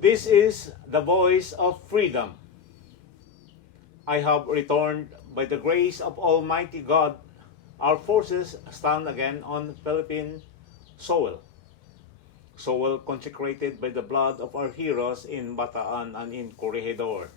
This is the voice of freedom. I have returned by the grace of Almighty God. Our forces stand again on Philippine soil. Soil consecrated by the blood of our heroes in Bataan and in Corregidor.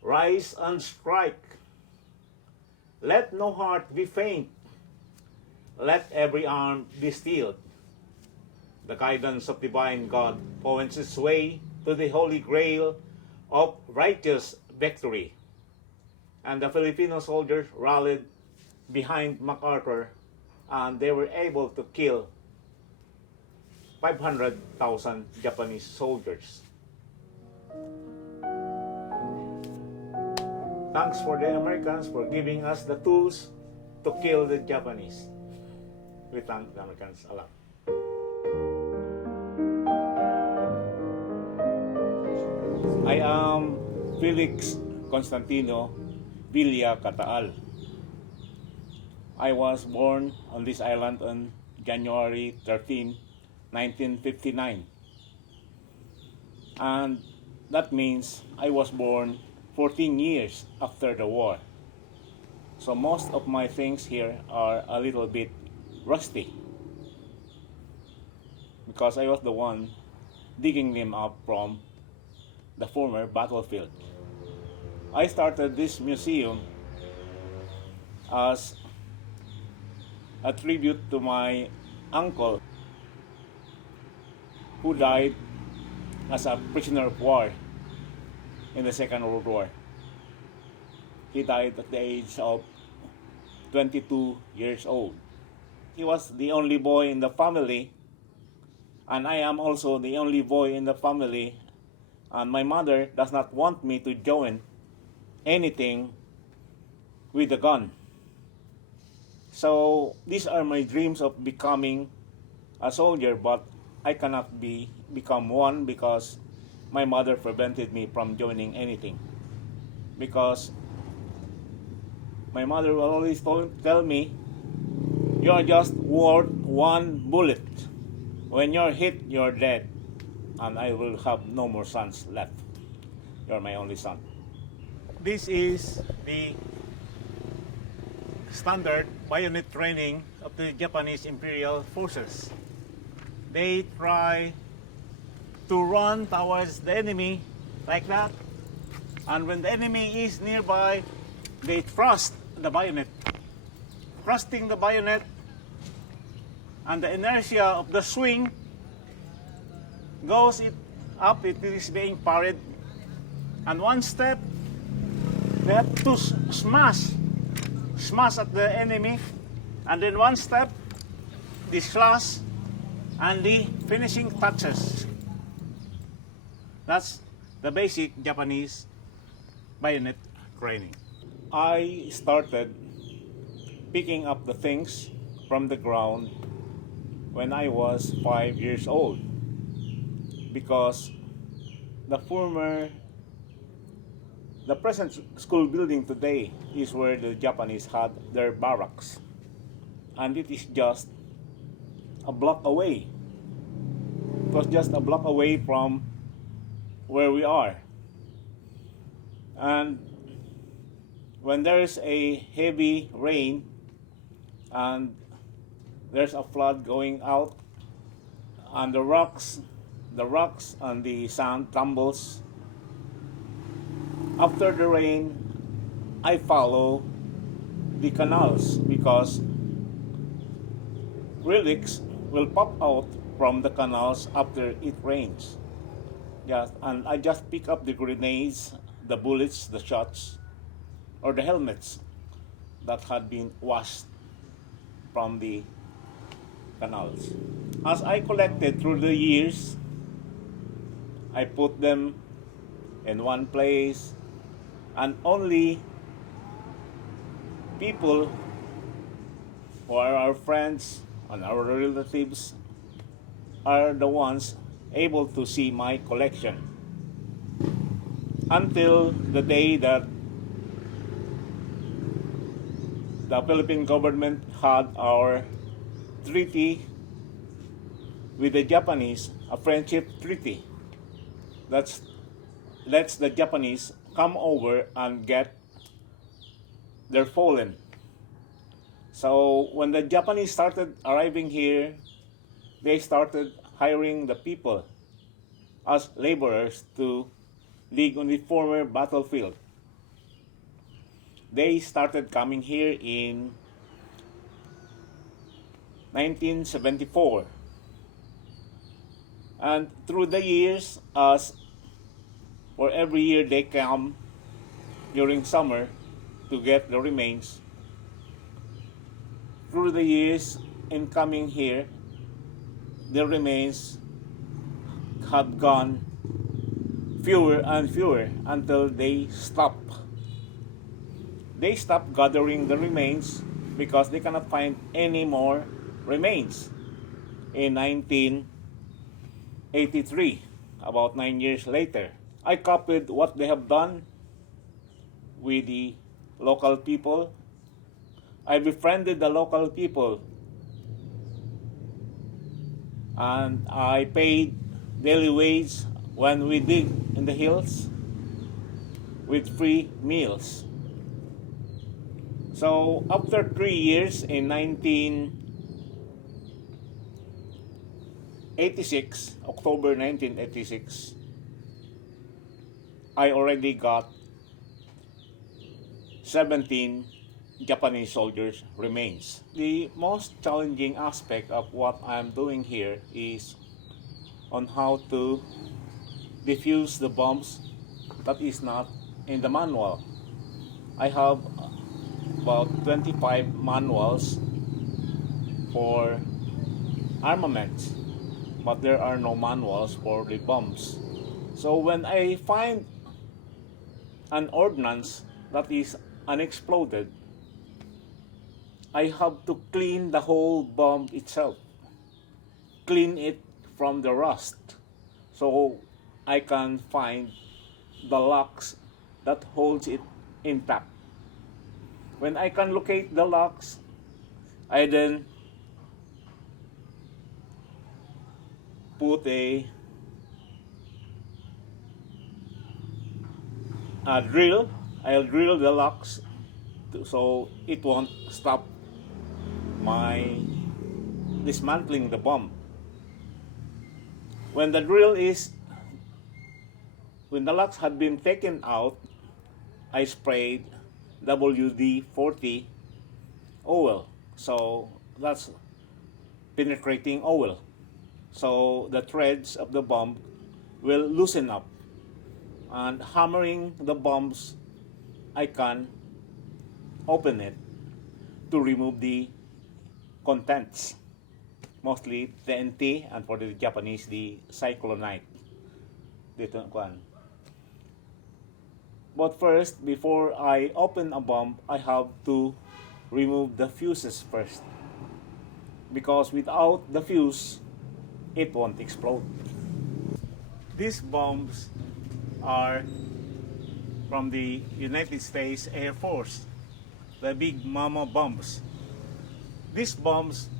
Rise and strike. Let no heart be faint. Let every arm be steeled. The guidance of divine God points its way to the holy grail of righteous victory. And the Filipino soldiers rallied behind MacArthur, and they were able to kill 500,000 Japanese soldiers. Thanks for the Americans for giving us the tools to kill the Japanese. We thank the Americans a lot. I am Felix Constantino Cata-al. I was born on this island on January 13, 1959. And that means I was born 14 years after the war. So most of my things here are a little bit rusty, because I was the one digging them up from the former battlefield. I started this museum as a tribute to my uncle, who died as a prisoner of war in the Second World War. He died at the age of 22 years old. He was the only boy in the family, and I am also the only boy in the family, and my mother does not want me to join anything with a gun. So these are my dreams of becoming a soldier, but I cannot become one because my mother prevented me from joining anything. Because my mother will always tell me, you are just worth one bullet. When you're hit, you're dead. And I will have no more sons left. You're my only son. This is the standard bayonet training of the Japanese Imperial Forces. They try to run towards the enemy like that. And when the enemy is nearby, they thrust the bayonet. Thrusting the bayonet, and the inertia of the swing goes up, it is being parried. And one step, they have to smash at the enemy. And then one step, the slash and the finishing touches. That's the basic Japanese bayonet training. I started picking up the things from the ground when I was 5 years old, because the present school building today is where the Japanese had their barracks, and it is just a block away. It was just a block away from where we are. And when there is a heavy rain and there's a flood going out, and the rocks and the sand tumbles, after the rain, I follow the canals, because relics will pop out from the canals after it rains. And I just pick up the grenades, the bullets, the shots, or the helmets that had been washed from the canals. As I collected through the years, I put them in one place, and only people who are our friends and our relatives are the ones able to see my collection, until the day that the Philippine government had our treaty with the Japanese a friendship treaty that lets the Japanese come over and get their fallen. So when the Japanese started arriving here, they started hiring the people as laborers to dig on the former battlefield. They started coming here in 1974. And through the years, as for every year they come during summer to get the remains, through the years in coming here, the remains have gone fewer and fewer until they stop. They stop gathering the remains because they cannot find any more remains. In 1983, about 9 years later, I copied what they have done with the local people. I befriended the local people and I paid daily wage when we dig in the hills with free meals. So after 3 years in 1986, October 1986, I already got 17 Japanese soldiers' remains. The most challenging aspect of what I'm doing here is on how to defuse the bombs that is not in the manual. I have about 25 manuals for armaments, but there are no manuals for the bombs. So when I find an ordnance that is unexploded, I have to clean the whole bomb itself, clean it from the rust, so I can find the locks that holds it intact. When I can locate the locks, I then put a drill. I'll drill the locks so it won't stop my dismantling the bomb. When the locks had been taken out, I sprayed WD-40 oil. So that's penetrating oil. So the threads of the bomb will loosen up. And hammering the bombs, I can open it to remove the contents. Mostly TNT, and for the Japanese, the cyclonite. Dito kuan. But first, before I open a bomb, I have to remove the fuses first. Because without the fuse, it won't explode. These bombs are from the United States Air Force, the Big Mama bombs. These bombs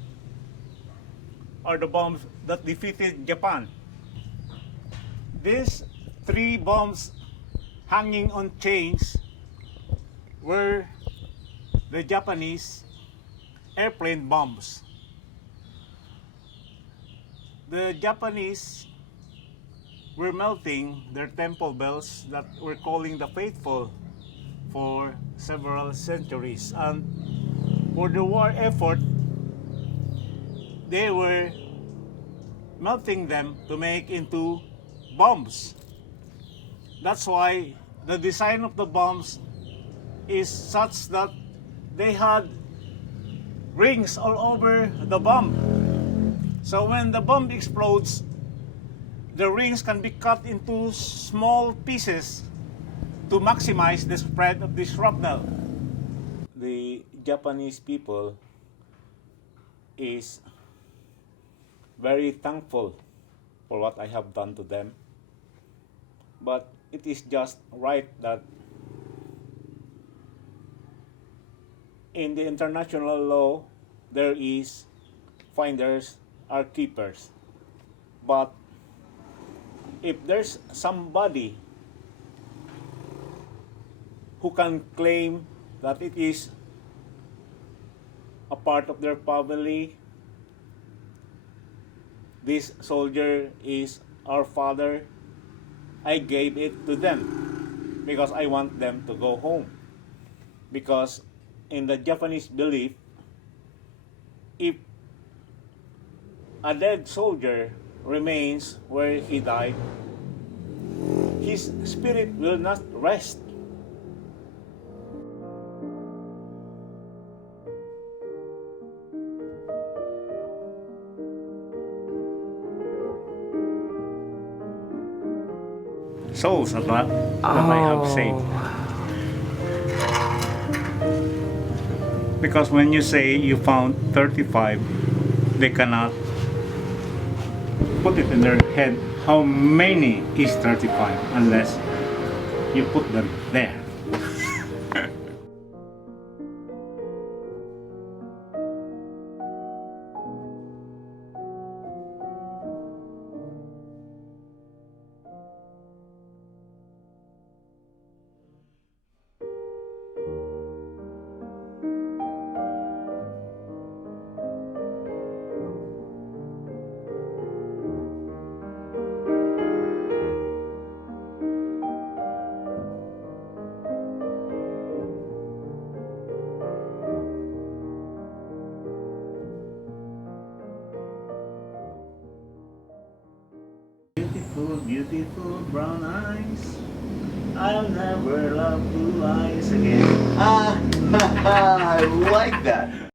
are the bombs that defeated Japan. These 3 bombs hanging on chains were the Japanese airplane bombs. The Japanese were melting their temple bells that were calling the faithful for several centuries, and for the war effort they were melting them to make into bombs. That's why the design of the bombs is such that they had rings all over the bomb. So when the bomb explodes, the rings can be cut into small pieces to maximize the spread of the shrapnel. The Japanese people is very thankful for what I have done to them. But it is just right that in the international law, there is finders are keepers. But if there's somebody who can claim that it is a part of their family, this soldier is our father, I gave it to them because I want them to go home. Because in the Japanese belief, if a dead soldier remains where he died, his spirit will not rest. Souls that I have saved. Because when you say you found 35, they cannot put it in their head how many is 35 unless you put them there. Beautiful, beautiful brown eyes. I'll never love blue eyes again. I like that.